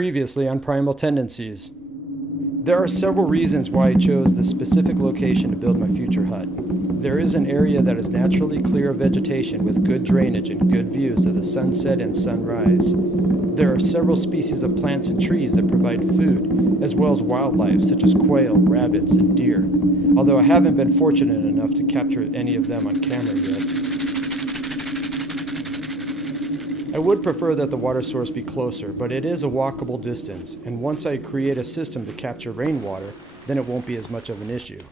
Previously on Primal Tendencies. There are several reasons why I chose this specific location to build my future hut. There is an area that is naturally clear of vegetation with good drainage and good views of the sunset and sunrise. There are several species of plants and trees that provide food, as well as wildlife such as quail, rabbits, and deer, although I haven't been fortunate enough to capture any of them on camera yet. I would prefer that the water source be closer, but it is a walkable distance, and once I create a system to capture rainwater, then it won't be as much of an issue.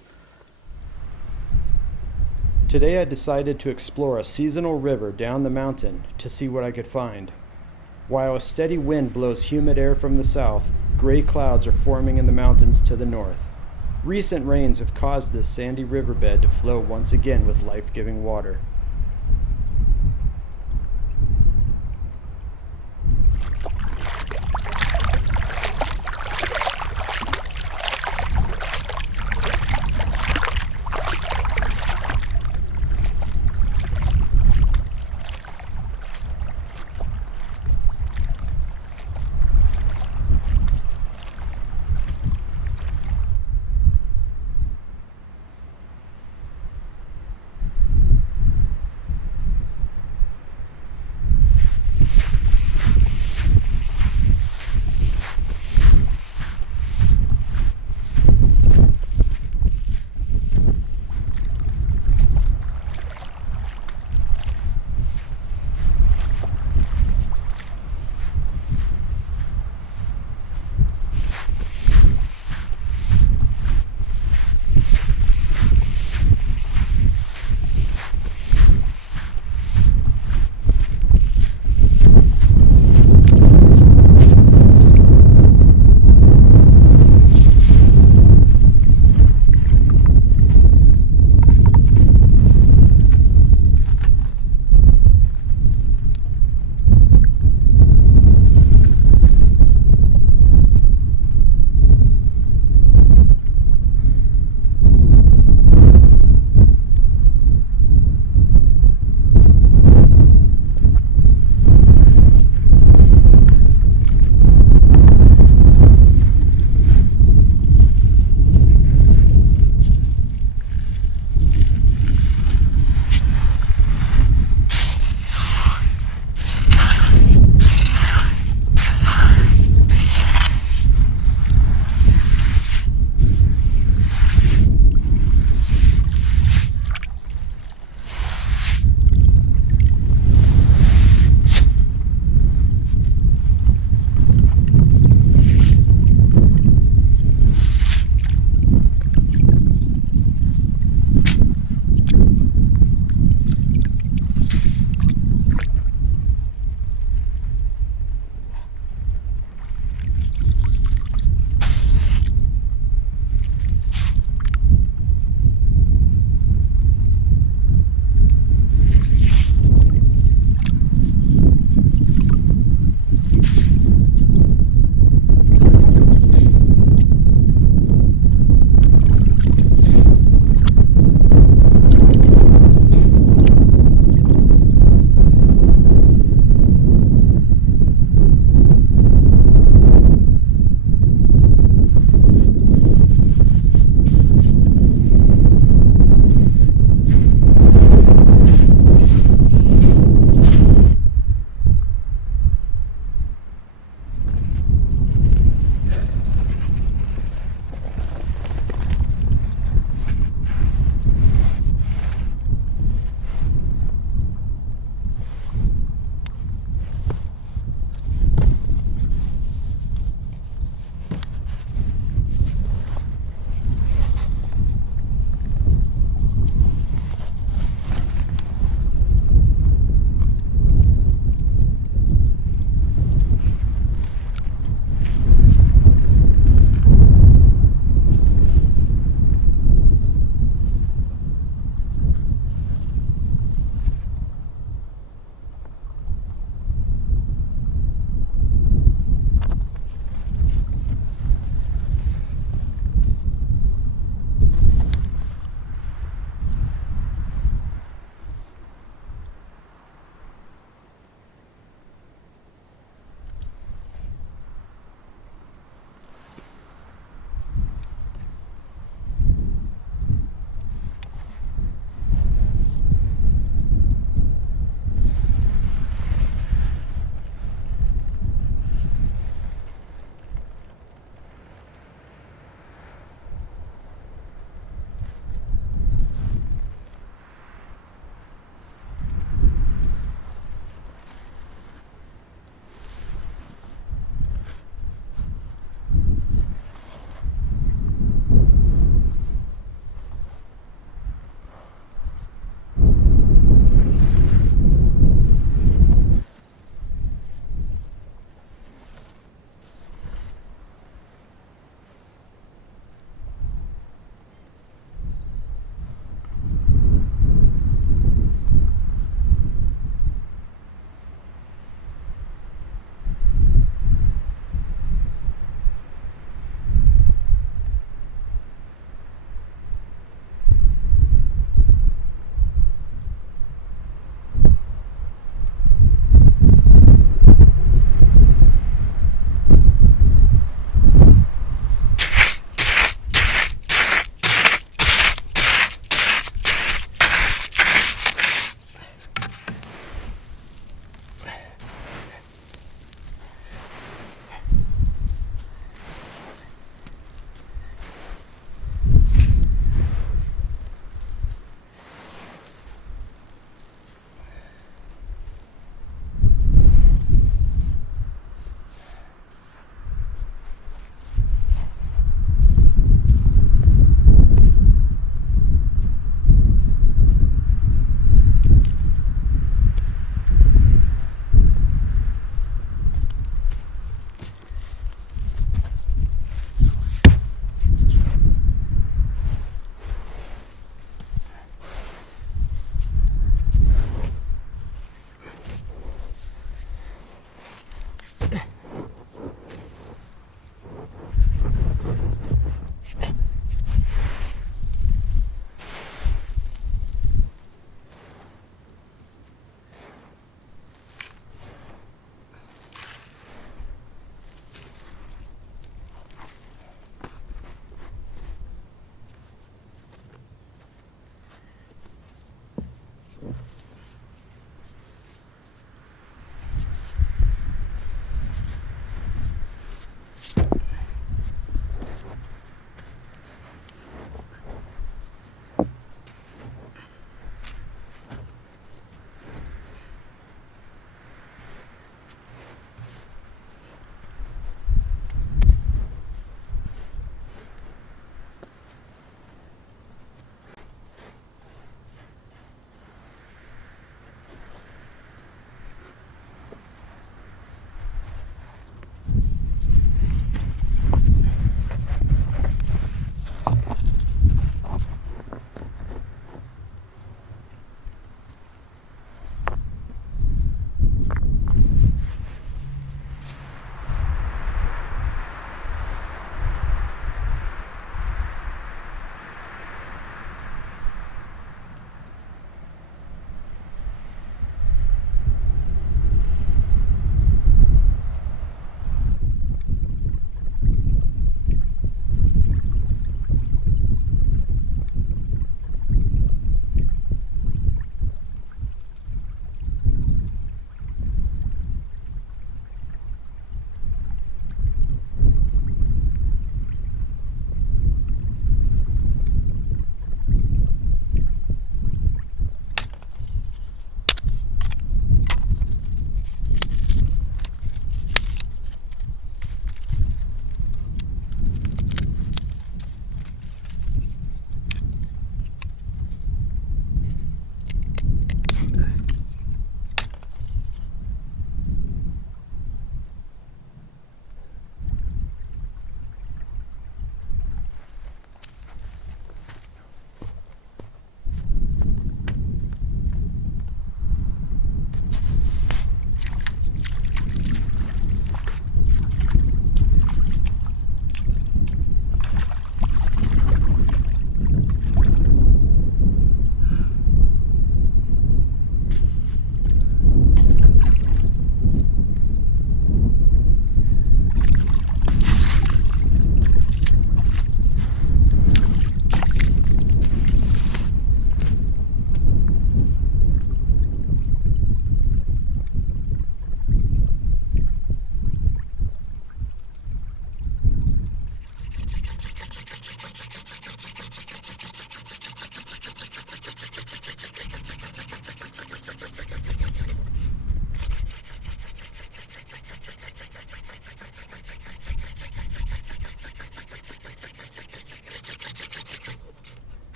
Today I decided to explore a seasonal river down the mountain to see what I could find. While a steady wind blows humid air from the south, gray clouds are forming in the mountains to the north. Recent rains have caused this sandy riverbed to flow once again with life-giving water.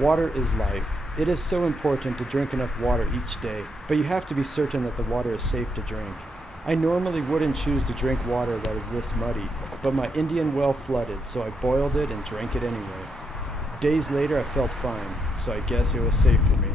Water is life. It is so important to drink enough water each day, but you have to be certain that the water is safe to drink. I normally wouldn't choose to drink water that is this muddy, but my Indian well flooded, so I boiled it and drank it anyway. Days later I felt fine, so I guess it was safe for me.